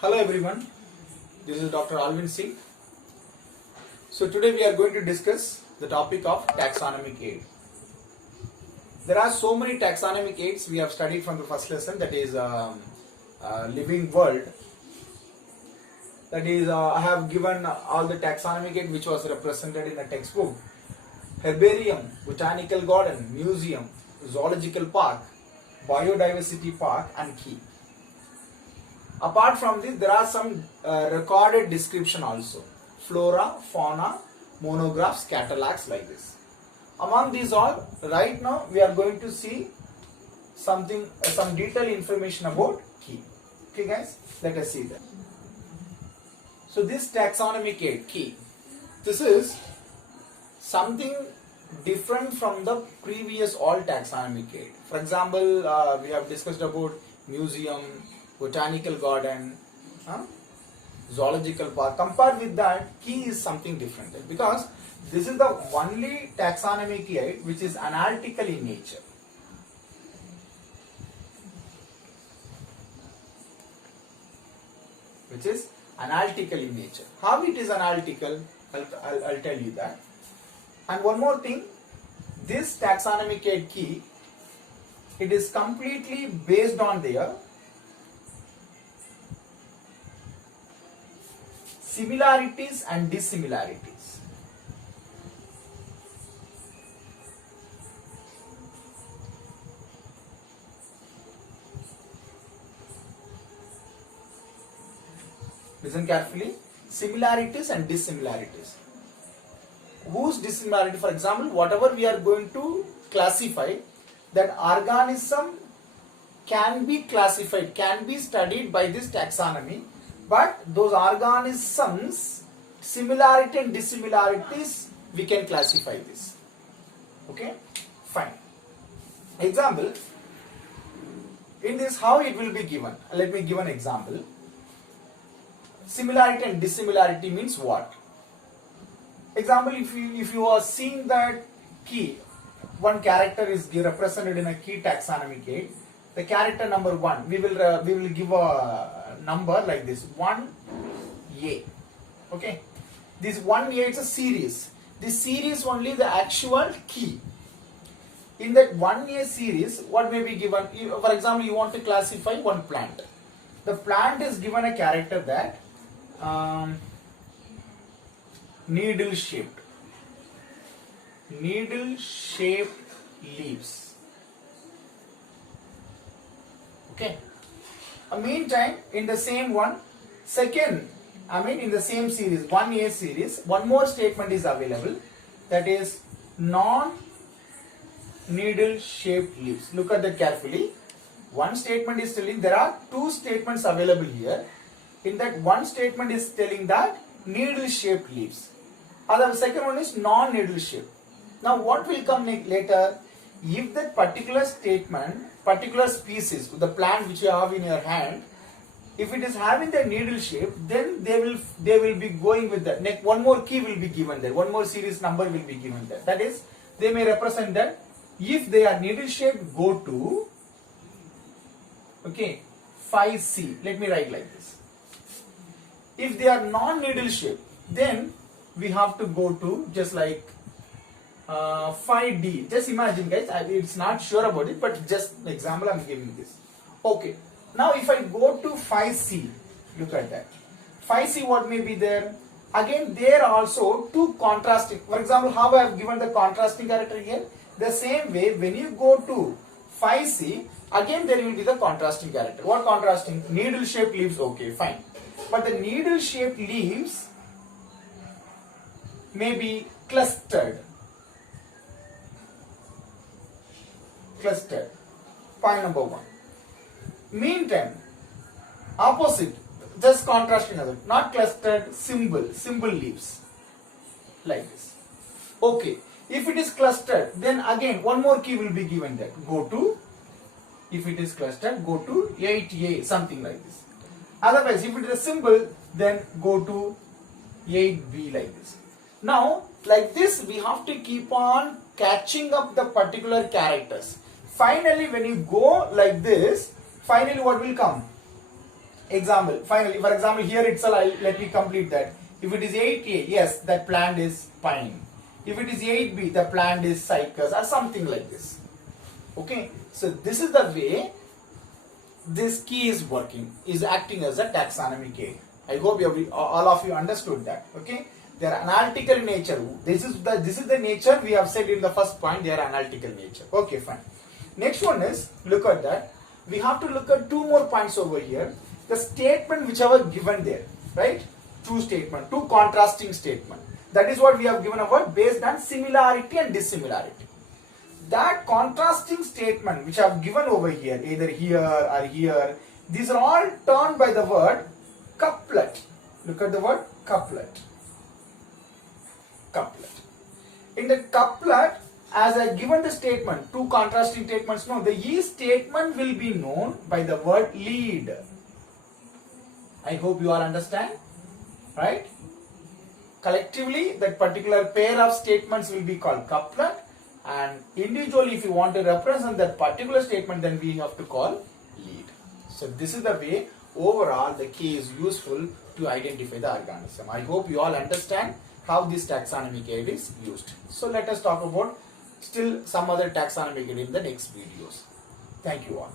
Hello everyone, this is Dr. Alvin Singh. So today we are going to discuss the topic of taxonomic aid. There are so many taxonomic aids we have studied from the first lesson, that is living world. That is I have given all the taxonomic aid which was represented in a textbook. Herbarium, botanical garden, museum, zoological park, biodiversity park and key. Apart from this, there are some recorded description also. Flora, fauna, monographs, catalogs like this. Among these all, right now we are going to see some detailed information about key. Okay guys, let us see that. So this taxonomic aid, key, this is something different from the previous all taxonomic aid. For example, we have discussed about museum, botanical garden, zoological park. Compared with that, key is something different because this is the only taxonomic aid which is analytical in nature. Which is analytical in nature. How it is analytical? I'll tell you that. And one more thing, this taxonomic aid key, it is completely based on their similarities and dissimilarities. Listen carefully. Similarities and dissimilarities. Whose dissimilarity? For example, whatever we are going to classify, that organism can be classified, can be studied by this taxonomy. But those organisms, similarity and dissimilarities, we can classify this. Okay, fine. Example, in this how it will be given. Let me give an example. Similarity and dissimilarity means what? Example, if you are seeing that key, one character is represented in a key taxonomic aid. The character number 1, we will give a number like this, 1A. Okay, this 1A is a series. This series only the actual key. In that 1A series, what may be given? For example, you want to classify one plant. The plant is given a character that needle shaped leaves. Okay. Meantime, in the same one, in the same series, 1A series, one more statement is available, that is non-needle shaped leaves. Look at that carefully. One statement is telling, there are two statements available here. In that one statement is telling that needle shaped leaves. The second one is non-needle shaped. Now what will come later? If that particular statement, particular species, the plant which you have in your hand, if it is having the needle shape, then they will be going with that. Next, one more key will be given there. One more series number will be given there. That is, they may represent that if they are needle shaped, go to 5C. Let me write like this. If they are non-needle shaped, then we have to go to just like 5D. Just imagine guys, it's not sure about it, but just an example I'm giving this. Okay. Now if I go to 5C, look at that. 5C, what may be there? Again, there are also two contrasting. For example, how I have given the contrasting character here? The same way, when you go to 5C, again there will be the contrasting character. What contrasting? Needle shaped leaves, okay, fine. But the needle shaped leaves may be clustered. Point number 1. Meantime, opposite, just contrasting other, not clustered, simple leaves like this. Okay, if it is clustered, then again one more key will be given there. Go to, if it is clustered, go to 8A, something like this. Otherwise, if it is a symbol, then go to 8B like this. Now, like this, we have to keep on catching up the particular characters. Finally, when you go like this, finally what will come? Example, finally, for example, here itself, let me complete that. If it is 8A, yes, that plant is pine. If it is 8B, the plant is cycas or something like this. Okay, so this is the way this key is working, is acting as a taxonomic aid. I hope all of you understood that. Okay, they are analytical in nature. This is the nature we have said in the first point. They are analytical nature. Okay, fine. Next one is, look at that. We have to look at two more points over here. The statement which are given there, right? Two statement, two contrasting statement. That is what we have given a word based on similarity and dissimilarity. That contrasting statement which I have given over here, either here or here, these are all turned by the word couplet. Look at the word couplet. Couplet. In the couplet, as I given the statement, two contrasting statements, no, the each statement will be known by the word lead. I hope you all understand, right? Collectively, that particular pair of statements will be called couplet, and individually, if you want to represent that particular statement, then we have to call lead. So this is the way overall the key is useful to identify the organism. I hope you all understand how this taxonomic aid is used. So let us talk about still some other taxonomic aid in the next videos. Thank you all.